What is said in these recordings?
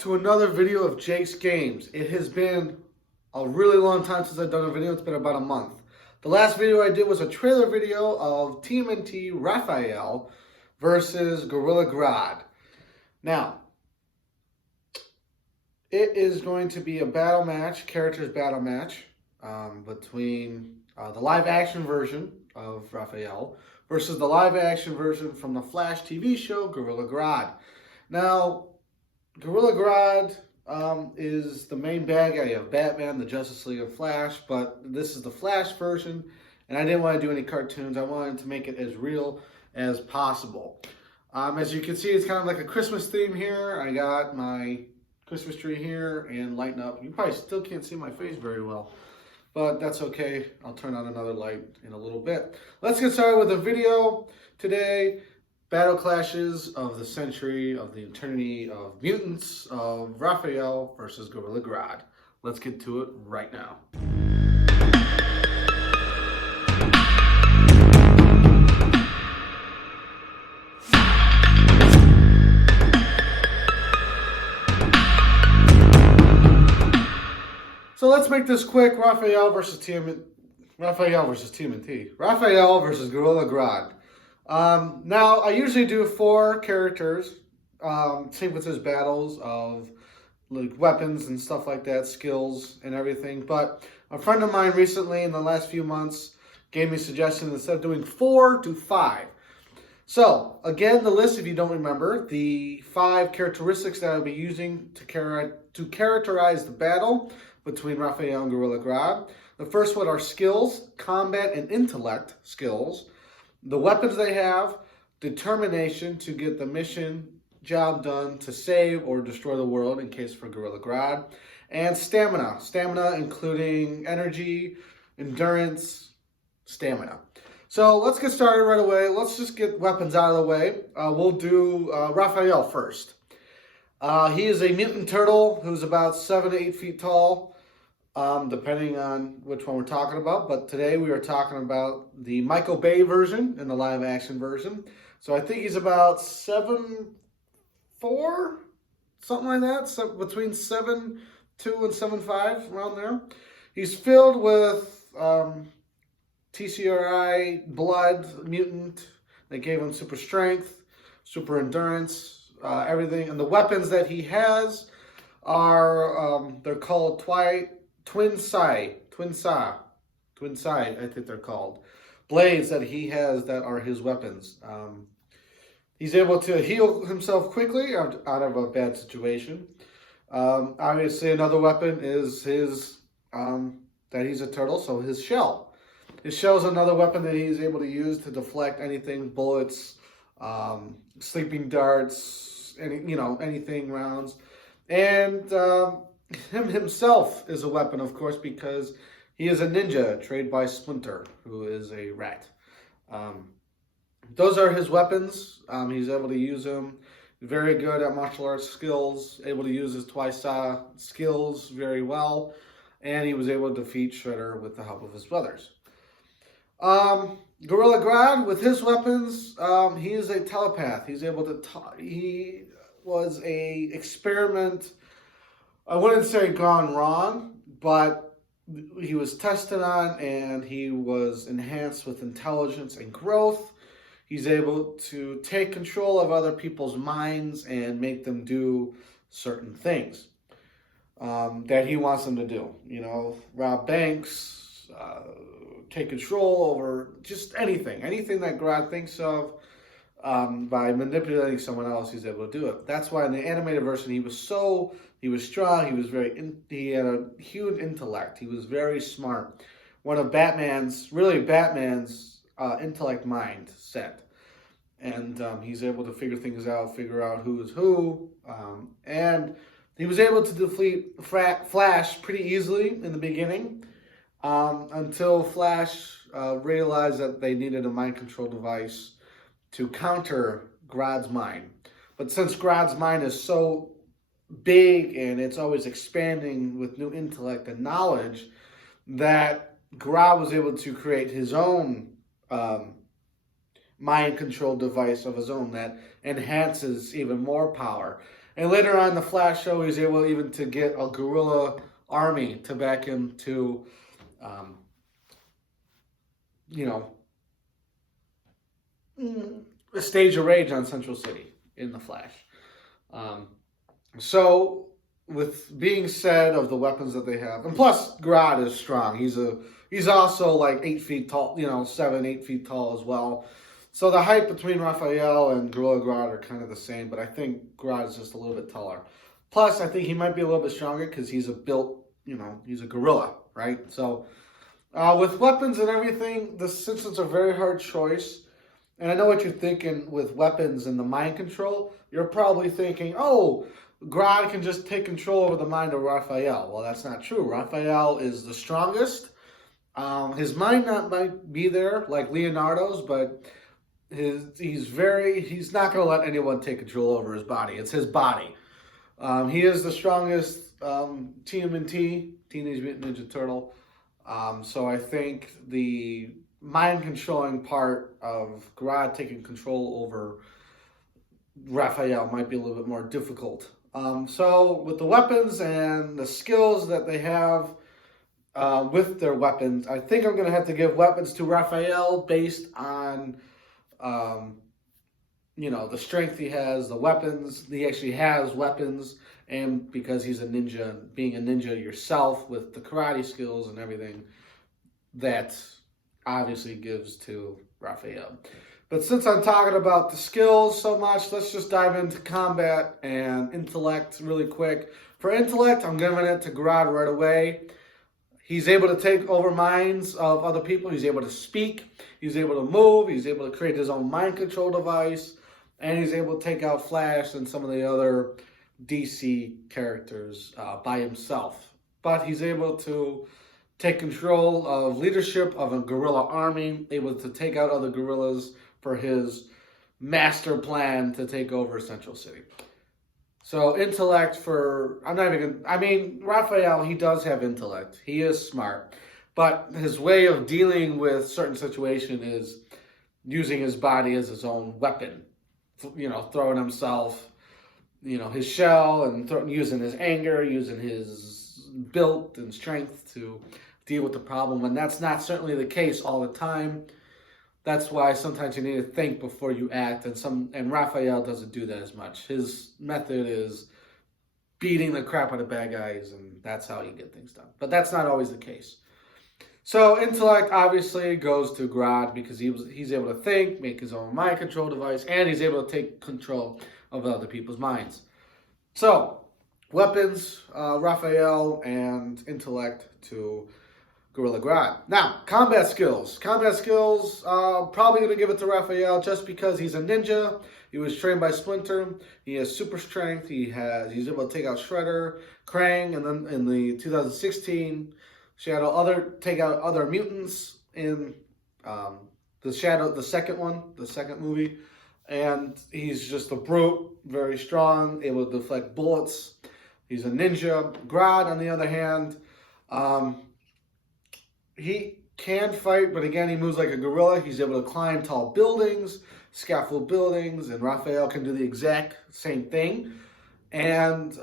to another video of Jake's Games. It has been a really long time since I've done a video. It's been about a month. The last video I did was a trailer video of TMNT Raphael versus Grodd. Now, it is going to be a battle match, characters battle match, between the live action version of Raphael versus the live action version from the Flash TV show, Grodd. Now, Grodd is the main bad guy of Batman, the Justice League, and Flash, but this is the Flash version, and I didn't want to do any cartoons. I wanted to make it as real as possible. As you can see, it's kind of like a Christmas theme here. I got my Christmas tree here and lighting up. You probably still can't see my face very well, but that's okay. I'll turn on another light in a little bit. Let's get started with the video today. Battle clashes of the century, of the eternity, of mutants, of Raphael versus Grodd. Let's get to it right now. So let's make this quick. Raphael versus TMNT. Raphael versus Grodd. Now, I usually do 4 characters, sequences, battles of like weapons and stuff like that, skills and everything. But a friend of mine recently, in the last few months, gave me a suggestion instead of doing 4, do 5. So, again, the list, if you don't remember, the 5 characteristics that I'll be using to characterize the battle between Raphael and Grodd. The first one are skills, combat and intellect skills. The weapons they have, determination to get the mission job done to save or destroy the world in case for Grodd, and stamina. Stamina including energy, endurance, stamina. So let's get started right away. Let's just get weapons out of the way. We'll do Raphael first. He is a mutant turtle who's about 7 to 8 feet tall. Depending on which one we're talking about. But today we are talking about the Michael Bay version and the live action version. So I think he's about 7'4", something like that. So between 7'2" and 7'5", around there. He's filled with TCRI blood mutant. They gave him super strength, super endurance, everything. And the weapons that he has are, they're called Twin Sai, I think they're called. Blades that he has that are his weapons. He's able to heal himself quickly out of a bad situation. Obviously, another weapon is his, that he's a turtle, so his shell. His shell is another weapon that he's able to use to deflect anything, bullets, sleeping darts, anything, rounds. And him himself is a weapon, of course, because he is a ninja trained by Splinter, who is a rat. Those are his weapons. He's able to use them. Very good at martial arts skills. Able to use his Twi-Sa skills very well. And he was able to defeat Shredder with the help of his brothers. Grodd, with his weapons, he is a telepath. He's able to talk. He was a experiment. I wouldn't say gone wrong, but he was tested on and he was enhanced with intelligence and growth. He's able to take control of other people's minds and make them do certain things that he wants them to do. Rob banks, take control over just anything that Grodd thinks of. By manipulating someone else, he's able to do it. That's why in the animated version, he was strong. He had a huge intellect. He was very smart. One of Batman's intellect mindset. And he's able to figure things out, figure out who is who. And he was able to defeat Flash pretty easily in the beginning, until Flash realized that they needed a mind control device to counter Grodd's mind. But since Grodd's mind is so big and it's always expanding with new intellect and knowledge, that Grodd was able to create his own mind control device of his own that enhances even more power. And later on in the Flash show, he's able even to get a guerrilla army to back him to, um, you know, a stage of rage on Central City in the Flash. So, with being said of the weapons that they have, and plus Grodd is strong. He's also like 8 feet tall, 7, 8 feet tall as well. So the height between Raphael and Gorilla Grodd are kind of the same, but I think Grodd is just a little bit taller. Plus, I think he might be a little bit stronger because he's he's a gorilla, right? So, with weapons and everything, since it's a very hard choice, and I know what you're thinking with weapons and the mind control, you're probably thinking, oh, Grodd can just take control over the mind of Raphael. Well, that's not true. Raphael is the strongest. His mind might be there like Leonardo's, but he's not going to let anyone take control over his body. It's his body. He is the strongest TMNT, Teenage Mutant Ninja Turtle. So I think the mind controlling part of Grodd taking control over Raphael might be a little bit more difficult. So with the weapons and the skills that they have with their weapons, I think I'm going to have to give weapons to Raphael based on, the strength he has, the weapons. He actually has weapons, and because he's a ninja, being a ninja yourself with the karate skills and everything, that obviously gives to Raphael. But since I'm talking about the skills so much, let's just dive into combat and intellect really quick. For intellect, I'm giving it to Grodd right away. He's able to take over minds of other people. He's able to speak. He's able to move. He's able to create his own mind control device. And he's able to take out Flash and some of the other DC characters by himself. But he's able to take control of leadership of a guerrilla army, able to take out other guerrillas for his master plan to take over Central City. So intellect Raphael, he does have intellect. He is smart. But his way of dealing with certain situation is using his body as his own weapon. Throwing himself, his shell and using his anger, using his built and strength to deal with the problem. And that's not certainly the case all the time. That's why sometimes you need to think before you act, and Raphael doesn't do that as much. His method is beating the crap out of bad guys, and that's how you get things done. But that's not always the case. So intellect obviously goes to Grodd because he's able to think, make his own mind control device, and he's able to take control of other people's minds. So weapons, Raphael, and intellect to Gorilla Grodd. Now, combat skills. Probably going to give it to Raphael just because he's a ninja. He was trained by Splinter. He has super strength. He's able to take out Shredder, Krang, and then in the 2016 Shadow, take out other mutants in the second movie. And he's just a brute, very strong, able to deflect bullets. He's a ninja. Grodd, on the other hand, he can fight, but again, he moves like a gorilla. He's able to climb tall buildings, scaffold buildings, and Raphael can do the exact same thing. And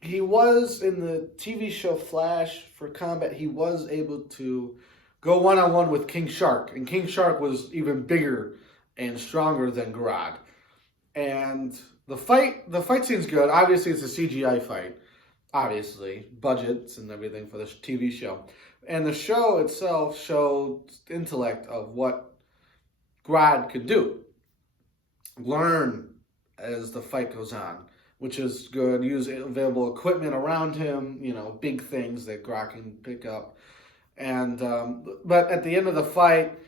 he was in the TV show Flash for combat. He was able to go one-on-one with King Shark, and King Shark was even bigger and stronger than Grodd. And the fight scene's good. Obviously, it's a CGI fight. Obviously, budgets and everything for this TV show. And the show itself showed intellect of what Grodd could do. Learn as the fight goes on, which is good. Use available equipment around him, big things that Grodd can pick up. And but at the end of the fight,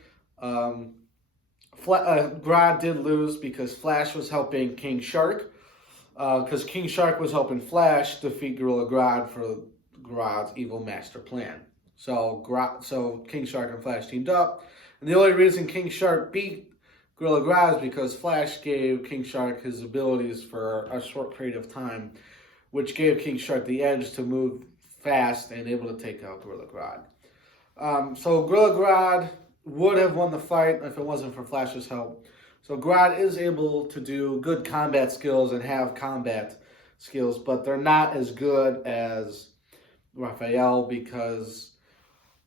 Grodd did lose because Flash was helping King Shark. Because King Shark was helping Flash defeat Gorilla Grodd for Grodd's evil master plan. So King Shark and Flash teamed up. And the only reason King Shark beat Gorilla Grodd is because Flash gave King Shark his abilities for a short period of time, which gave King Shark the edge to move fast and able to take out Gorilla Grodd. So Gorilla Grodd would have won the fight if it wasn't for Flash's help. So Grodd is able to do good combat skills and have combat skills, but they're not as good as Raphael because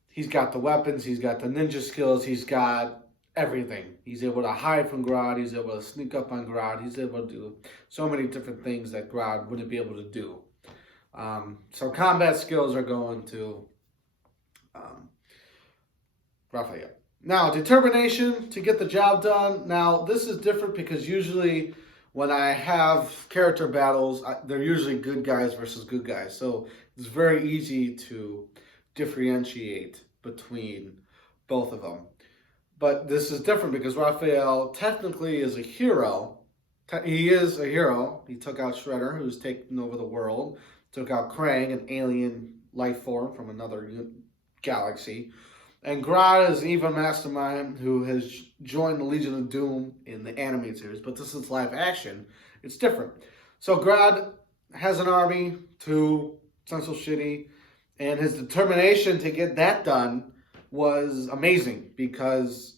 he's got the weapons, he's got the ninja skills, he's got everything. He's able to hide from Grodd, he's able to sneak up on Grodd, he's able to do so many different things that Grodd wouldn't be able to do. So combat skills are going to Raphael. Now, determination to get the job done. Now, this is different because usually when I have character battles, they're usually good guys versus good guys. So it's very easy to differentiate between both of them. But this is different because Raphael technically is a hero. He is a hero. He took out Shredder, who's taken over the world. Took out Krang, an alien life form from another galaxy. And Grodd is an evil mastermind who has joined the Legion of Doom in the animated series, but this is live action. It's different. So Grodd has an army to Central City, and his determination to get that done was amazing because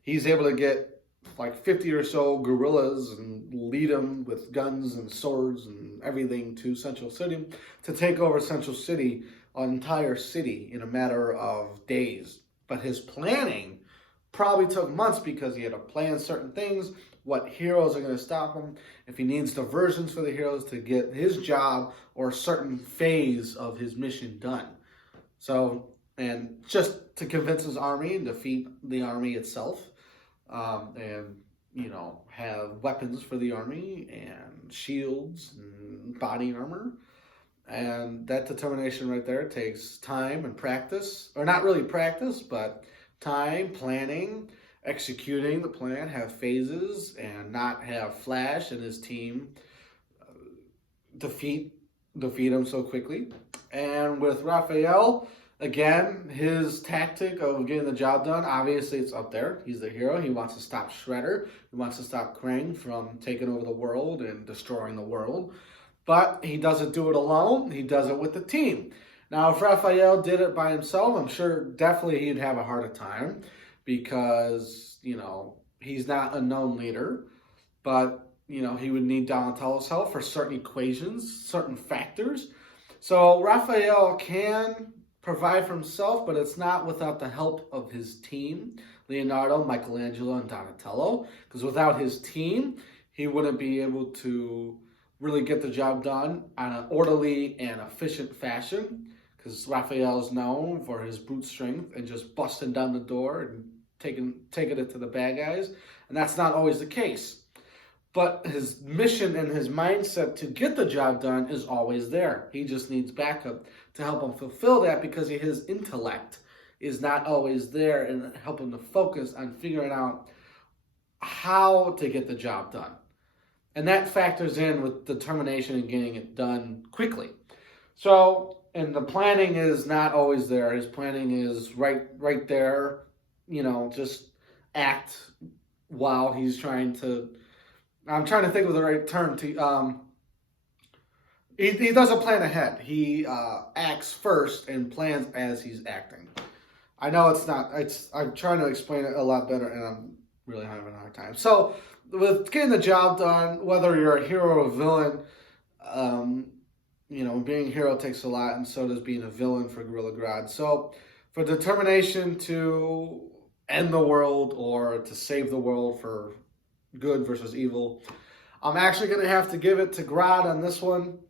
he's able to get like 50 or so guerrillas and lead them with guns and swords and everything to Central City to take over Central City, an entire city, in a matter of days. But his planning probably took months because he had to plan certain things, what heroes are going to stop him, if he needs diversions for the heroes to get his job or a certain phase of his mission done. So, and just to convince his army and defeat the army itself, and, you know, have weapons for the army and shields and body armor. And that determination right there takes time and practice, or not really practice, but time, planning, executing the plan, have phases, and not have Flash and his team defeat him so quickly. And with Raphael, again, his tactic of getting the job done, obviously it's up there. He's the hero. He wants to stop Shredder. He wants to stop Krang from taking over the world and destroying the world. But he doesn't do it alone. He does it with the team. Now, if Raphael did it by himself, I'm sure definitely he'd have a harder time because, you know, he's not a known leader. But, you know, he would need Donatello's help for certain equations, certain factors. So Raphael can provide for himself, but it's not without the help of his team, Leonardo, Michelangelo, and Donatello. Because without his team, he wouldn't be able to really get the job done on an orderly and efficient fashion, because Raphael is known for his brute strength and just busting down the door and taking it to the bad guys, and that's not always the case. But his mission and his mindset to get the job done is always there. He just needs backup to help him fulfill that because his intellect is not always there and help him to focus on figuring out how to get the job done. And that factors in with determination and getting it done quickly. So, and the planning is not always there. His planning is right there. You know, just act while he's trying to. I'm trying to think of the right term to. He doesn't plan ahead. He acts first and plans as he's acting. I know it's not. I'm trying to explain it a lot better, and I'm really having a hard time. So, with getting the job done, whether you're a hero or a villain, you know, being a hero takes a lot, and so does being a villain for Gorilla Grodd. So, for determination to end the world or to save the world for good versus evil, I'm actually going to have to give it to Grodd on this one,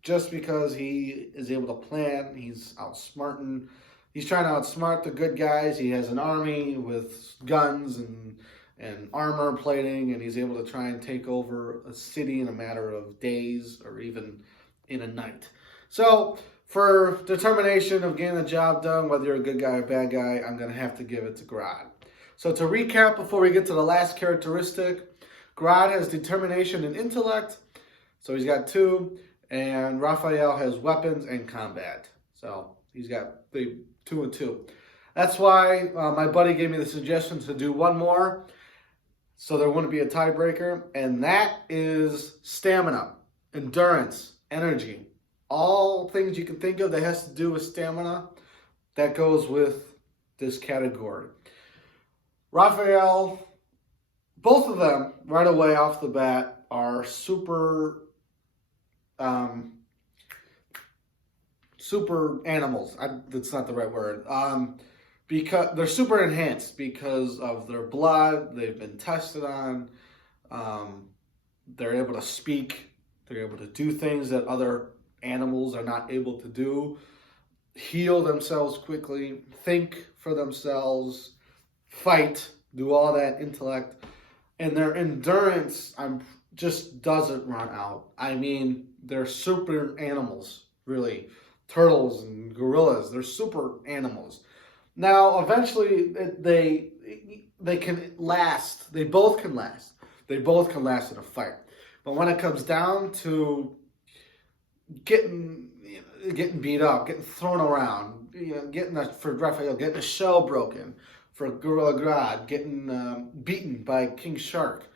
just because he is able to plan. He's outsmarting. He's trying to outsmart the good guys. He has an army with guns and armor plating, and he's able to try and take over a city in a matter of days or even in a night. So for determination of getting the job done, whether you're a good guy or bad guy, I'm going to have to give it to Grodd. So to recap before we get to the last characteristic, Grodd has determination and intellect, so he's got 2, and Raphael has weapons and combat. So he's got the 2 and 2. That's why my buddy gave me the suggestion to do one more, so there wouldn't be a tiebreaker, and that is stamina, endurance, energy. All things you can think of that has to do with stamina, that goes with this category. Raphael both of them right away off the bat are um, super animals. That's not the right word. Because they're super enhanced because of their blood. They've been tested on. Um, they're able to speak. They're able to do things that other animals are not able to do. Heal themselves quickly. Think for themselves. Fight. Do all that intellect. And their endurance just doesn't run out. I mean, they're super animals, really. Turtles and gorillas, they're super animals. Now, eventually, they can last. They both can last. They both can last in a fight. But when it comes down to getting beat up, getting thrown around, for Raphael, getting a shell broken, for Gorilla Grodd, getting beaten by King Shark,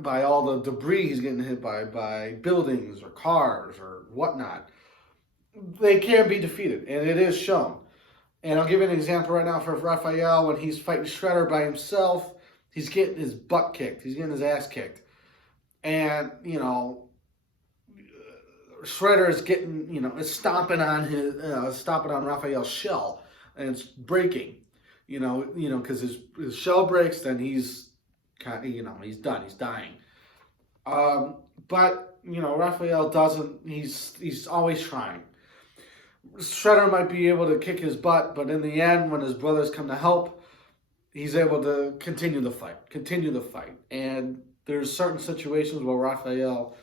by all the debris he's getting hit by buildings or cars or whatnot, they can be defeated, and it is shown. And I'll give you an example right now for Raphael. When he's fighting Shredder by himself, he's getting his butt kicked. He's getting his ass kicked. And, Shredder is getting, is stomping on Raphael's shell, and it's breaking. Because his shell breaks, then he's he's done. He's dying. But Raphael doesn't. He's always trying. Shredder might be able to kick his butt, but in the end, when his brothers come to help, he's able to continue the fight. And there's certain situations where Raphael,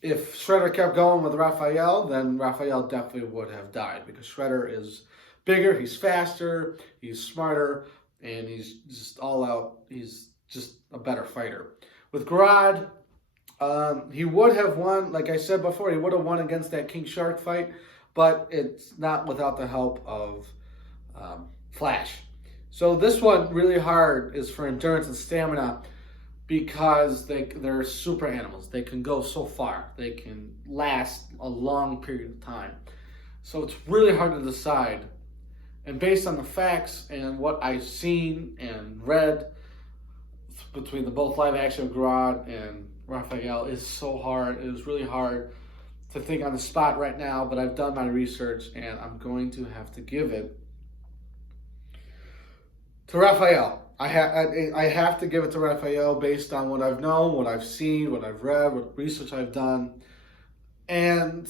if Shredder kept going with Raphael, then Raphael definitely would have died, because Shredder is bigger, he's faster, he's smarter, and he's just all out. He's just a better fighter. With Grodd, he would have won, like I said before, he would have won against that King Shark fight, but it's not without the help of Flash. So this one, really hard, is for endurance and stamina, because they're super animals. They can go so far. They can last a long period of time. So it's really hard to decide. And based on the facts and what I've seen and read between the both live action Grodd and Raphael, is so hard. It is really hard to think on the spot right now, but I've done my research, and I'm going to have to give it to Raphael. I have to give it to Raphael based on what I've known, what I've seen, what I've read, what research I've done. And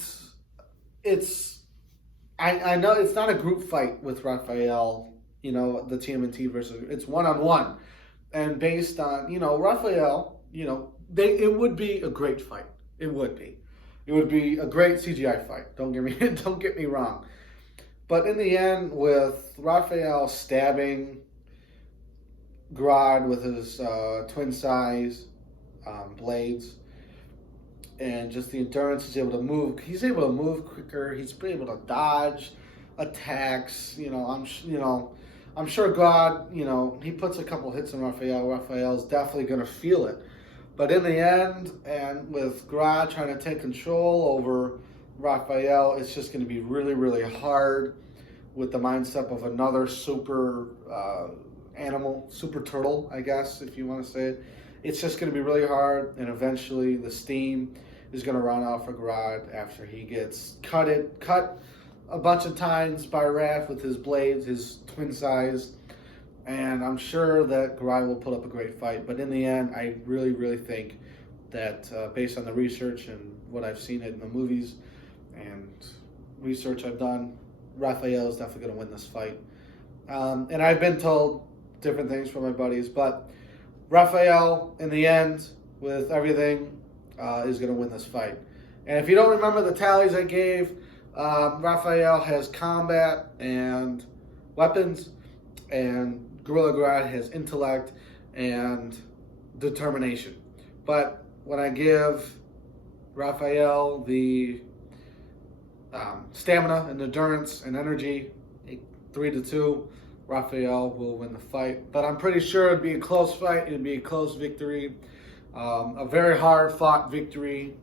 I know it's not a group fight with Raphael, the TMNT versus, it's one-on-one. And based on, Raphael, it would be a great fight. It would be. It would be a great CGI fight. Don't get me wrong. But in the end, with Raphael stabbing Grodd with his twin size blades, and just the endurance, he's able to move. He's able to move quicker. He's able to dodge attacks. I'm sure Grodd, he puts a couple hits on Raphael. Raphael's definitely gonna feel it. But in the end, and with Grodd trying to take control over Raphael, it's just going to be really, really hard with the mindset of another super animal, super turtle, I guess, if you want to say it. It's just going to be really hard, and eventually the steam is going to run out for Grodd after he gets cut a bunch of times by Raph with his blades, his twin size. And I'm sure that Grodd will put up a great fight. But in the end, I really, really think that based on the research and what I've seen in the movies and research I've done, Raphael is definitely going to win this fight. And I've been told different things from my buddies, but Raphael, in the end, with everything, is going to win this fight. And if you don't remember the tallies I gave, Raphael has combat and weapons, and Gorilla Grodd has intellect and determination. But when I give Raphael the stamina and endurance and energy, 3-2, Raphael will win the fight. But I'm pretty sure it'd be a close fight. It'd be a close victory. A very hard-fought victory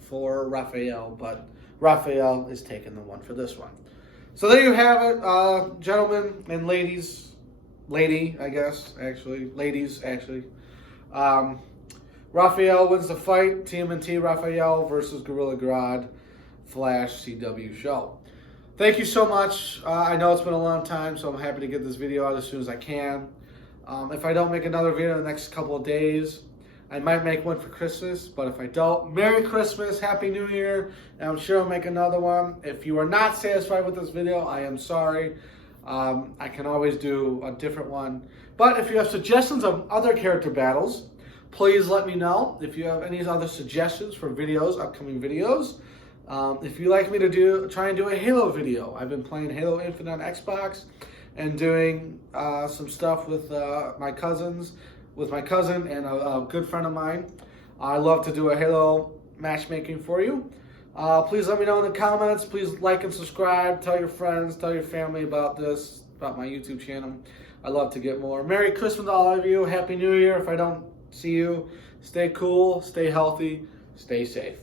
for Raphael. But Raphael is taking the one for this one. So there you have it, gentlemen and ladies. Lady, I guess, actually. Ladies, actually. Raphael wins the fight. TMNT Raphael versus Gorilla Grodd Flash CW show. Thank you so much. I know it's been a long time, so I'm happy to get this video out as soon as I can. If I don't make another video in the next couple of days, I might make one for Christmas, but if I don't, Merry Christmas, Happy New Year, and I'm sure I'll make another one. If you are not satisfied with this video, I am sorry. I can always do a different one. But if you have suggestions of other character battles, please let me know. If you have any other suggestions for videos, upcoming videos. If you'd like me to try and do a Halo video. I've been playing Halo Infinite on Xbox and doing some stuff with my cousin and a good friend of mine. I love to do a Halo matchmaking for you. Please let me know in the comments. Please like and subscribe. Tell your friends, tell your family about this, about my YouTube channel. I love to get more. Merry Christmas to all of you. Happy New Year. If I don't see you, stay cool, stay healthy, stay safe.